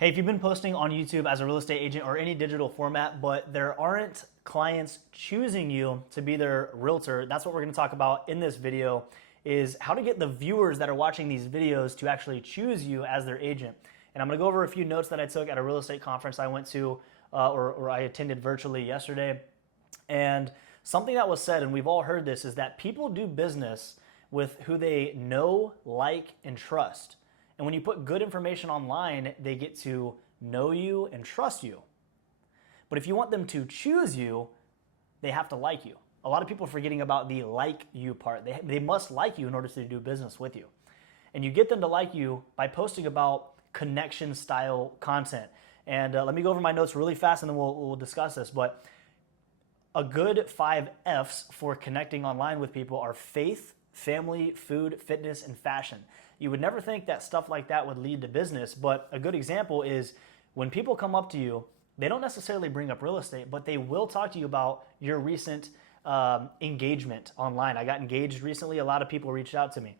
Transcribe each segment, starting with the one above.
Hey, if you've been posting on YouTube as a real estate agent or any digital format, but there aren't clients choosing you to be their realtor, that's what we're gonna talk about in this video, is how to get the viewers that are watching these videos to actually choose you as their agent. And I'm gonna go over a few notes that I took at a real estate conference I went to or I attended virtually yesterday. And something that was said, and we've all heard this, is that people do business with who they know, like, and trust. And when you put good information online, they get to know you and trust you. But if you want them to choose you, they have to like you. A lot of people are forgetting about the like you part. They must like you in order to do business with you. And you get them to like you by posting about connection style content. And let me go over my notes really fast and then we'll discuss this. But a good 5 F's for connecting online with people are faith, family, food, fitness, and fashion. You would never think that stuff like that would lead to business, but a good example is when people come up to you, they don't necessarily bring up real estate, but they will talk to you about your recent engagement online. I got engaged recently. A lot of people reached out to me.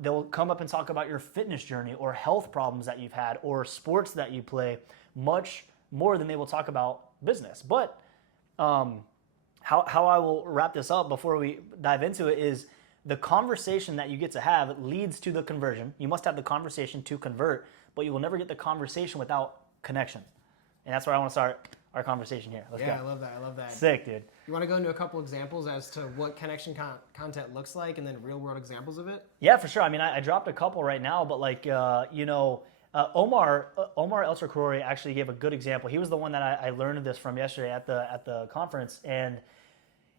They'll come up and talk about your fitness journey or health problems that you've had or sports that you play much more than they will talk about business. But how I will wrap this up before we dive into it is the conversation that you get to have leads to the conversion. You must have the conversation to convert, but you will never get the conversation without connection. And that's where I want to start our conversation here. Let's go. I love that. I love that. Sick, dude. You want to go into a couple examples as to what connection content looks like and then real world examples of it? Yeah, for sure. I mean, I dropped a couple right now, but like, Omar El Corey actually gave a good example. He was the one that I learned this from yesterday at the conference, and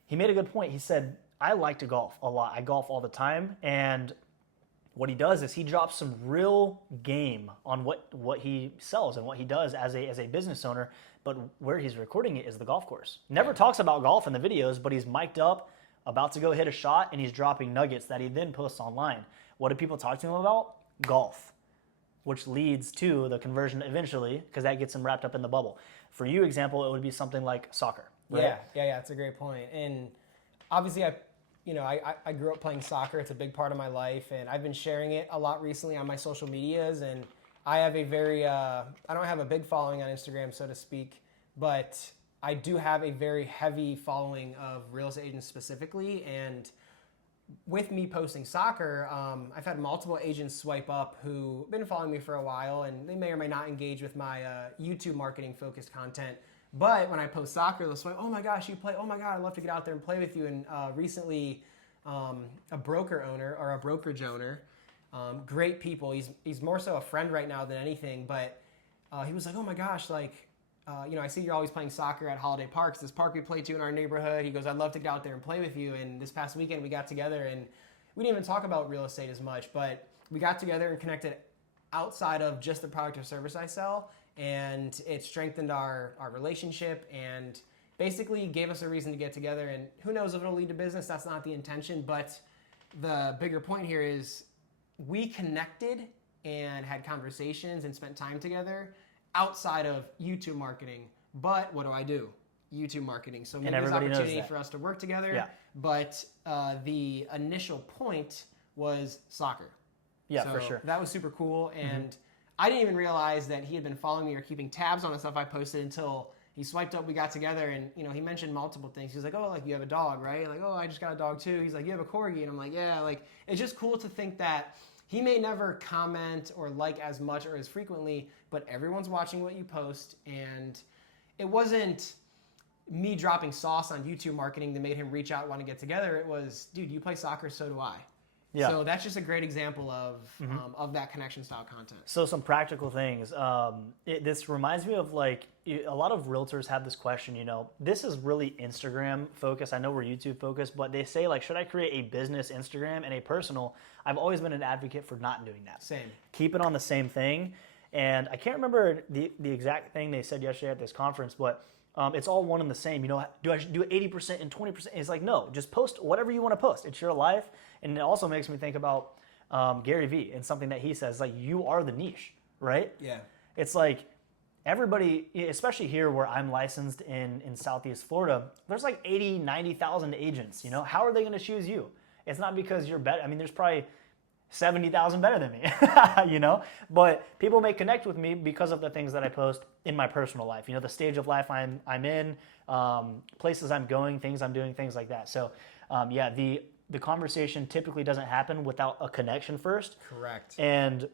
he made a good point. He said, I like to golf a lot. I golf all the time, and what he does is he drops some real game on what he sells and what he does as a business owner, but where he's recording it is the golf course. Never talks about golf in the videos, but he's mic'd up, about to go hit a shot, and he's dropping nuggets that he then posts online. What do people talk to him about? Golf, which leads to the conversion eventually, because that gets him wrapped up in the bubble. For you, example, it would be something like soccer. Right? Yeah, it's a great point. And obviously I grew up playing soccer. It's a big part of my life, and I've been sharing it a lot recently on my social medias. And I have a very, I don't have a big following on Instagram, so to speak, but I do have a very heavy following of real estate agents specifically. And with me posting soccer, I've had multiple agents swipe up who have been following me for a while, and they may or may not engage with my YouTube marketing focused content. But when I post soccer, they'll say, oh my gosh, you play, oh my God, I'd love to get out there and play with you. And recently, a broker owner or a brokerage owner, great people, he's more so a friend right now than anything, but he was like, oh my gosh, like, I see you're always playing soccer at Holiday Parks, this park we play to in our neighborhood. He goes, I'd love to get out there and play with you. And this past weekend we got together and we didn't even talk about real estate as much, but we got together and connected outside of just the product or service I sell. And it strengthened our relationship and basically gave us a reason to get together. And who knows if it'll lead to business, that's not the intention. But the bigger point here is we connected and had conversations and spent time together outside of YouTube marketing. But what do? YouTube marketing. So maybe there's an opportunity for us to work together. Yeah. But the initial point was soccer. Yeah, so for sure. That was super cool. And I didn't even realize that he had been following me or keeping tabs on the stuff I posted until he swiped up, we got together, and he mentioned multiple things. He was like, oh, like you have a dog, right? Like, oh, I just got a dog too. He's like, you have a corgi. And I'm like, yeah, like it's just cool to think that he may never comment or like as much or as frequently, but everyone's watching what you post. And it wasn't me dropping sauce on YouTube marketing that made him reach out and want to get together. It was, dude, you play soccer, so do I. Yeah. So that's just a great example of that connection style content. So some practical things. This reminds me of like a lot of realtors have this question, this is really Instagram focused. I know we're YouTube focused, but they say like, should I create a business Instagram and a personal? I've always been an advocate for not doing that. Same. Keep it on the same thing. And I can't remember the exact thing they said yesterday at this conference, but it's all one and the same. Do I do 80% and 20%? It's like, no, just post whatever you want to post. It's your life. And it also makes me think about Gary Vee and something that he says, like, you are the niche, right? Yeah. It's like everybody, especially here where I'm licensed in Southeast Florida, there's like 80, 90,000 agents, How are they going to choose you? It's not because you're better. I mean, there's probably 70,000 better than me, you know? But people may connect with me because of the things that I post in my personal life, you know, the stage of life I'm in, places I'm going, things I'm doing, things like that. So yeah, the conversation typically doesn't happen without a connection first. Correct. And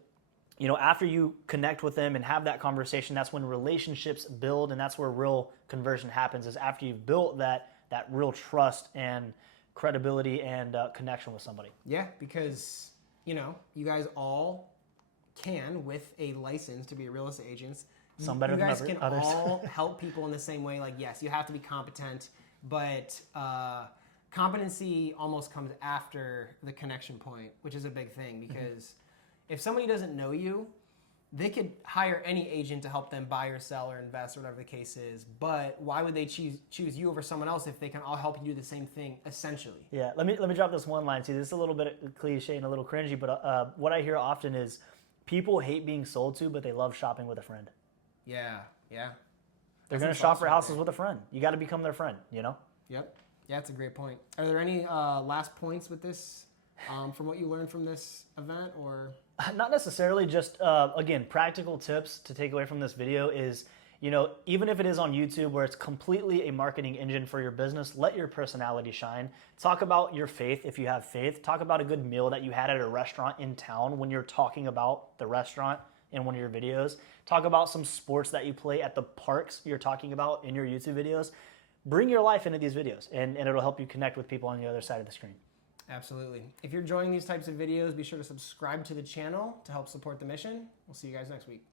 you know, after you connect with them and have that conversation, that's when relationships build, and that's where real conversion happens, is after you've built that real trust and credibility and connection with somebody. Yeah, because, you know, you guys all can, with a license to be a real estate agent, Some better you than guys can others. all help people in the same way. Like, yes, you have to be competent, but competency almost comes after the connection point, which is a big thing, because if somebody doesn't know you, they could hire any agent to help them buy or sell or invest or whatever the case is. But why would they choose you over someone else if they can all help you do the same thing, essentially? Yeah, let me drop this one line too. This is a little bit cliche and a little cringy, but what I hear often is people hate being sold to, but they love shopping with a friend. Yeah. They're going to shop for houses with a friend. You got to become their friend, you know? Yep. Yeah, that's a great point. Are there any last points with this from what you learned from this event, or? Not necessarily, just again, practical tips to take away from this video is, you know, even if it is on YouTube where it's completely a marketing engine for your business, let your personality shine. Talk about your faith if you have faith. Talk about a good meal that you had at a restaurant in town when you're talking about the restaurant in one of your videos. Talk about some sports that you play at the parks you're talking about in your YouTube videos. Bring your life into these videos, and it'll help you connect with people on the other side of the screen. Absolutely. If you're enjoying these types of videos, be sure to subscribe to the channel to help support the mission. We'll see you guys next week.